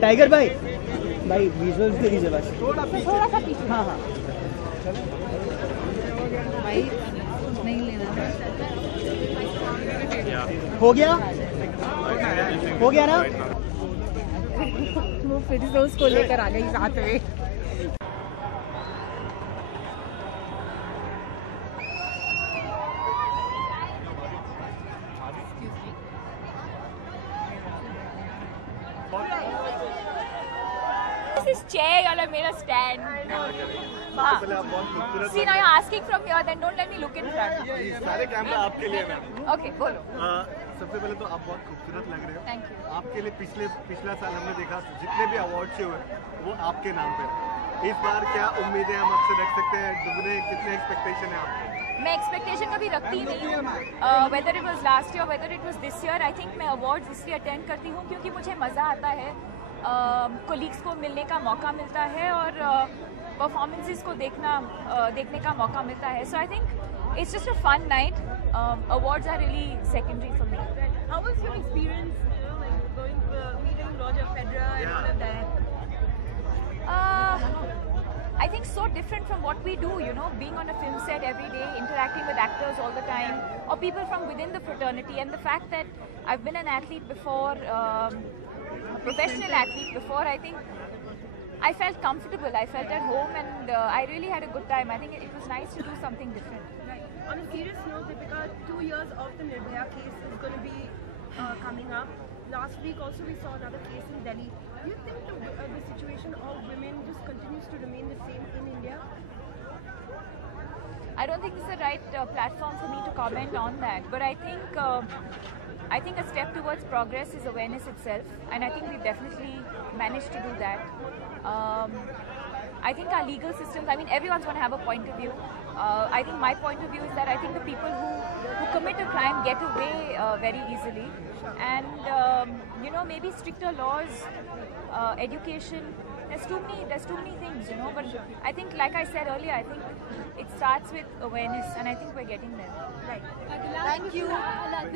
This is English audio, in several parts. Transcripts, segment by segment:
Tiger भाई visuals दे दीजिए बस थोड़ा सा पीछे। हाँ भाई नहीं लेना। हो गया ना। वो फिर से उसको लेकर आ गई साथ में। This chair y'all have made a stand. See, now you're asking from here, then don't let me look in front. सारे कैमरा आपके लिए मैम। Okay, बोलो। सबसे पहले तो आप बहुत खूबसूरत लग रहे हो। Thank you. आपके लिए पिछला साल हमने देखा जितने भी अवार्ड हुए वो आपके नाम पे। इस बार क्या उम्मीदें हम आपसे रख सकते हैं? दुगने कितने एक्सपेक्टेशन है आपको? मैं एक्सपेक्टेशन कभी रखती नहीं हूँ। Whether it was last year, whether it was this year, I think मैं अवार्ड्स इसलिए अटेंड करती हूँ क्योंकि मुझे मज़ा आता है, कोलीग्स को मिलने का मौका मिलता है और परफॉर्मेंसेस को देखने का मौका मिलता है. So I think it's just a fun night. Awards are really secondary for me. How was your experience, like going meeting Roger Federer and all of that? I think so different from what we do, being on a film set every day, interacting with actors all the time, or people from within the fraternity, and the fact that I've been an athlete before, a professional athlete before, I think I felt comfortable, I felt at home, and I really had a good time. I think it was nice to do something different. Right. On a serious note, Deepika, 2 years of the Nirbhaya case is going to be coming up. Last week also we saw another case in Delhi. Do you think the situation of women just continues to remain the same in India? I don't think it's the right platform for me to comment on that, but I think a step towards progress is awareness itself, and I think we've definitely managed to do that. I think our legal systems, everyone's going to have a point of view. I think my point of view is that I think the people who commit a crime get away very easily, and maybe stricter laws, education. There's too many things, but I think, like I said earlier, I think it starts with awareness, and I think we're getting there. Right. Thank you.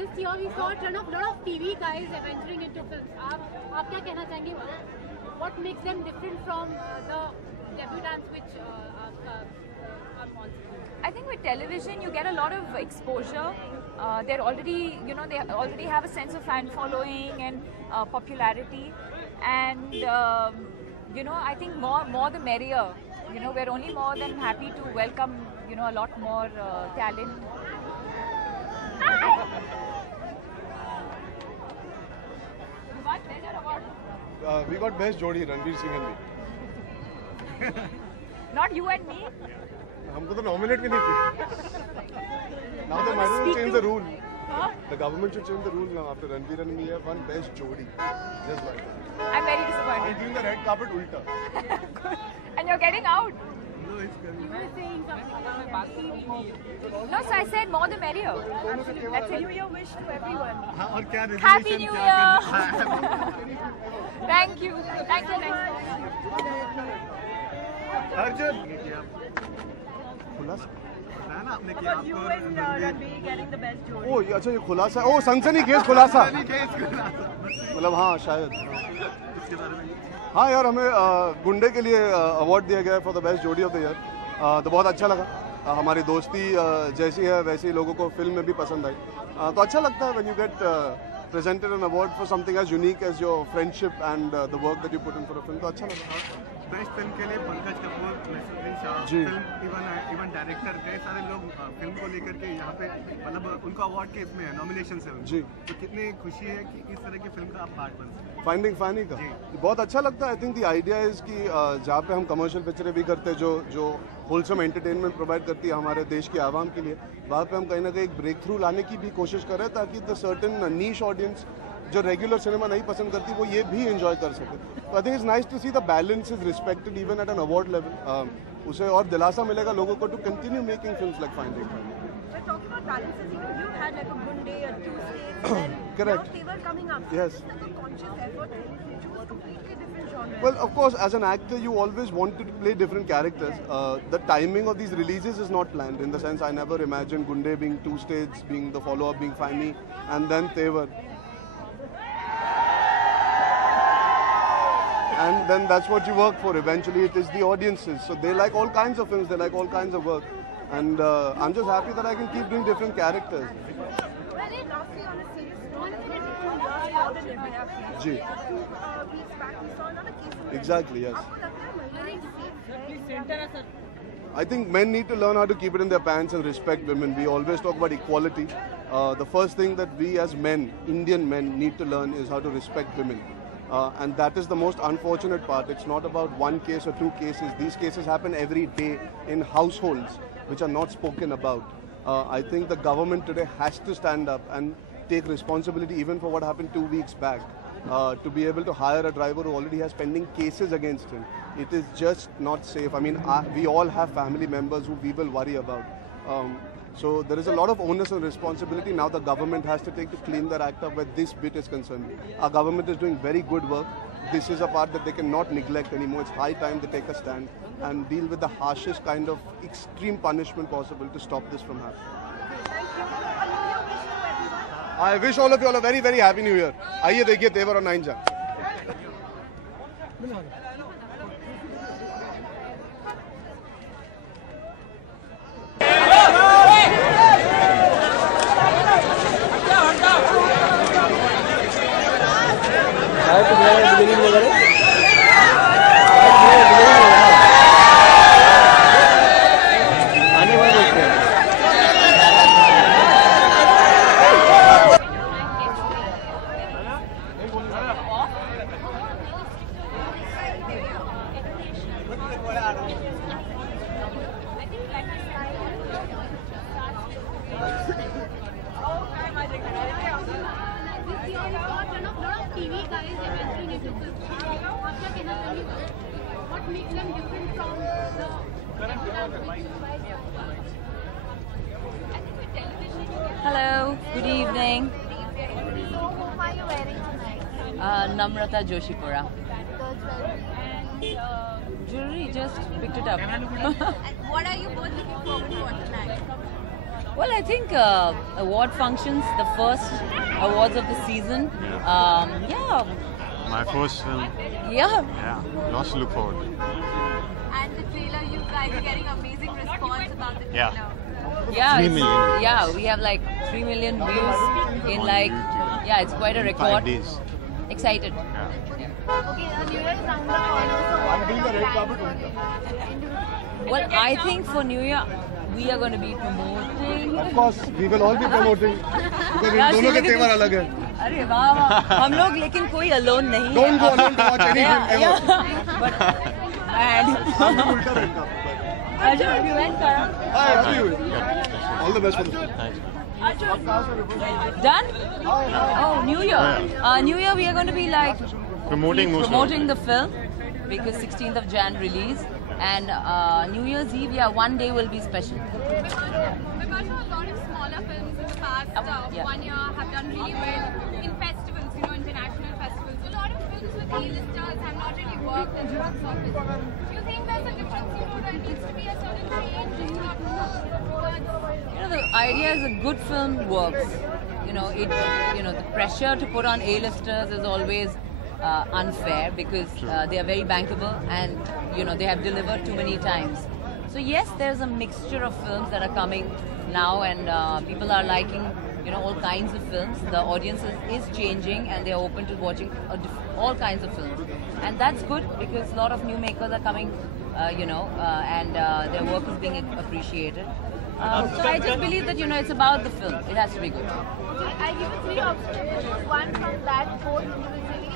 This year we saw a lot of TV guys venturing into films. आप क्या कहना चाहेंगे? What makes them different from the debutants which are on? I think with television you get a lot of exposure. They're already, they already have a sense of fan following and popularity, and I think more the merrier. We're only more than happy to welcome, a lot more talent. We got best Jodi, Ranveer Singh and me. Not you and me. हमको तो nominate भी नहीं किया. Now the government should change the rule. The government should change the rule now. After Ranveer and me have won best Jodi. Just like that. I'm very disappointed. I'm doing the red carpet ulta. And you're getting out. You were saying something about No, so I said more the merrier. That's it. New Year wish to everyone. और क्या Happy New Year. Thank you. Thank you. Arjun खुलासा How about you and Ranveer getting the best Jodi? ओ ये अच्छा ये खुलासा ओ सनसनी case खुलासा मतलब हाँ शायद हाँ यार हमें गुंडे के लिए अवार्ड दिया गया है फॉर द बेस्ट जोड़ी ऑफ द ईयर. तो बहुत अच्छा लगा. हमारी दोस्ती जैसी है वैसी लोगों को फिल्म में भी पसंद आई. तो अच्छा लगता है when you get presented an award for something as unique as your friendship and the work that you put in for a film. तो अच्छा लगा. बेस्ट फिल्म के लिए पंकज कपूर, नसीरुद्दीन शाह, इवन डायरेक्टर कई सारे लोग फिल्म को लेकर के यहाँ पे मतलब उनको अवार्ड के इसमें नॉमिनेशन है जी. तो कितनी खुशी है कि इस तरह की फिल्म का आप पार्ट बन सकते हैं. फाइंडिंग फैनी का बहुत अच्छा लगता है. I think the idea is कि जहाँ पे हम कमर्शियल पिक्चरें भी करते हैं जो होलसम एंटरटेनमेंट प्रोवाइड करती है हमारे देश की आवाम के लिए, वहाँ पे हम कहीं ना कहीं एक ब्रेक थ्रू लाने की भी कोशिश कर रहे हैं ताकि द सर्टेन नीश ऑडियंस जो रेगुलर सिनेमा नहीं पसंद करती वो ये भी एंजॉय कर सके. तो I think it's nice to see the balance is respected even at an award level. उसे और दिलासा मिलेगा लोगों को to continue making films like Finding Fanny. We're talking about balances. You had like a Gunde, a Tuesday, and Correct. now they were coming up. Yes. It's like a conscious effort to choose completely different genres. Well, of course, as an actor, you always wanted to play different characters. The timing of these releases is not planned. In the sense, I never imagined Gunde being 2 states, being the follow-up, being Finey, and then Tevar. and then that's what you work for. Eventually, it is the audiences. So they like all kinds of films, they like all kinds of work, and I'm just happy that I can keep doing different characters. Lastly, on a serious note, last year the Nirbhaya case. Ji. 2 weeks back, we saw another case in Delhi. Exactly, yes. आपको लगता है महिलाएं safe है? I think men need to learn how to keep it in their pants and respect women. We always talk about equality. The first thing that we as men, Indian men, need to learn is how to respect women. And that is the most unfortunate part. It's not about one case or 2 cases. These cases happen every day in households which are not spoken about. I think the government today has to stand up and take responsibility even for what happened 2 weeks back. To be able to hire a driver who already has pending cases against him. It is just not safe. I mean, we all have family members who we will worry about. So there is a lot of onus and responsibility now the government has to take to clean their act up where this bit is concerned. Our government is doing very good work. This is a part that they cannot neglect anymore. It's high time they take a stand and deal with the harshest kind of extreme punishment possible to stop this from happening. I wish all of you all a very, very happy new year. आइए देखिए तेवर और 9 जान. What makes them different from the Hello, good evening. So, whom are you wearing tonight? Namrata Joshipura. And Jewelry, just picked it up. what are you both looking forward to tonight? Well, I think award functions, the first awards of the season. Yeah. My first film. Yeah. Yeah, lots to look forward to. And the trailer, you guys are getting amazing response about the trailer. Yeah. Yeah, 3 it's- million. yeah, we have like 3 million views in like, yeah, it's quite a record. 5 days. Excited. Yeah. Okay, New Year is around the corner, so what are your plans for the Well, I think for New Year, we are going to be promoting. Of course, we will all be promoting. Because Yeah, दोनों के see, तेवर अलग है. अरे वाह वाह, हम लोग लेकिन कोई alone नहीं Don't है. go alone to watch any film ever. Yeah, but and उल्टा रहता. Arjun, have you went Karan? Hi, happy New Year. All the best for the film. Thanks. Done? Oh, New Year. New Year we are going to be like Promoting most of promoting it. the film because 16th of Jan release, and New Year's Eve, yeah, one day will be special. Because a lot of smaller films in the past Yeah. 1 year have done really well in festivals, international festivals. A lot of films with A-listers have not really worked at the box office. Do you think there's a difference, there needs to be a certain change in the The idea is a good film works. The pressure to put on A-listers is always unfair because they are very bankable and they have delivered too many times. So yes, there's a mixture of films that are coming now, and people are liking all kinds of films. The audience is changing, and they are open to watching all kinds of films, and that's good because a lot of new makers are coming, and their work is being appreciated. So I just believe that it's about the film. It has to be good. I give you 3 options. One from that, 4 individually.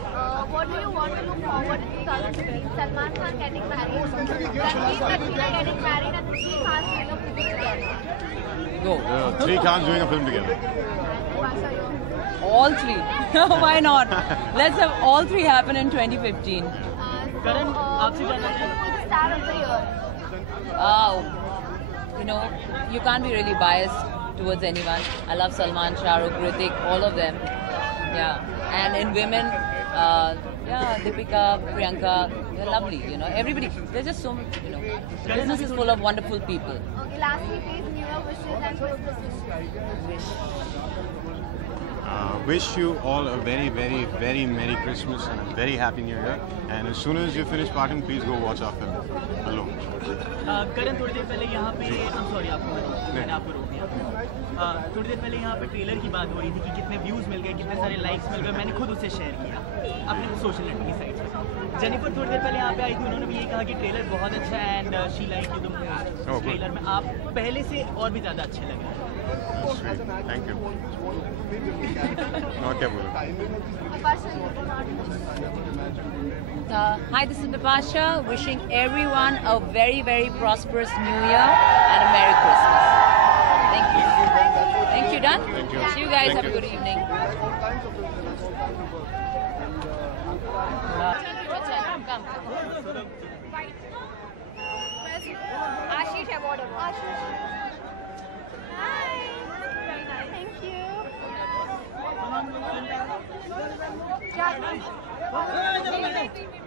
What do you want to look forward to 2015? Salman Khan getting married, Ranveer Kapoor getting married, and 3 Khans doing a movie together. Go. 3 Khans doing a film together. Basha, you. All 3. Why not? Let's have all 3 happen in 2015. Who is the star of the year? You can't be really biased towards anyone. I love Salman, Shah Rukh, Hrithik, all of them. Yeah. And in women, Deepika, Priyanka, they're lovely, everybody. There's just so many, the business is full of wonderful people. Okay, lastly, please, New Year wishes and Christmas wishes. Wish you all a very, very, very Merry Christmas and a very Happy New Year. And as soon as you finish partying, please go watch our film, Alone. करण थोड़ी देर पहले यहाँ पे sorry मैंने आपको रोक दिया। थोड़ी देर पहले यहाँ पे ट्रेलर की बात हो रही थी कि कितने व्यूज़ मिल गए, कितने सारे लाइक्स मिल गए। मैंने खुद उसे शेयर किया अपने सोशल नेटवर्किंग की साइट पे। जेनिफर थोड़ी देर पहले यहाँ पे आई थी, उन्होंने भी ये कहा कि ट्रेलर बहुत अच्छा है and she like you the most. Trailer में आप पहले से और भी ज़्यादा अच्छे लग रहे हैं। Thank you. और क्या बोलूं? Hi, this is Bipasha, wishing everyone a very, very prosperous New Year and a Merry Christmas. Thank you. Thank you, done? Thank you. See you guys. Thank Have a you. good evening. Come. Ashish Award. Ashish. Hi. Very nice. Thank you.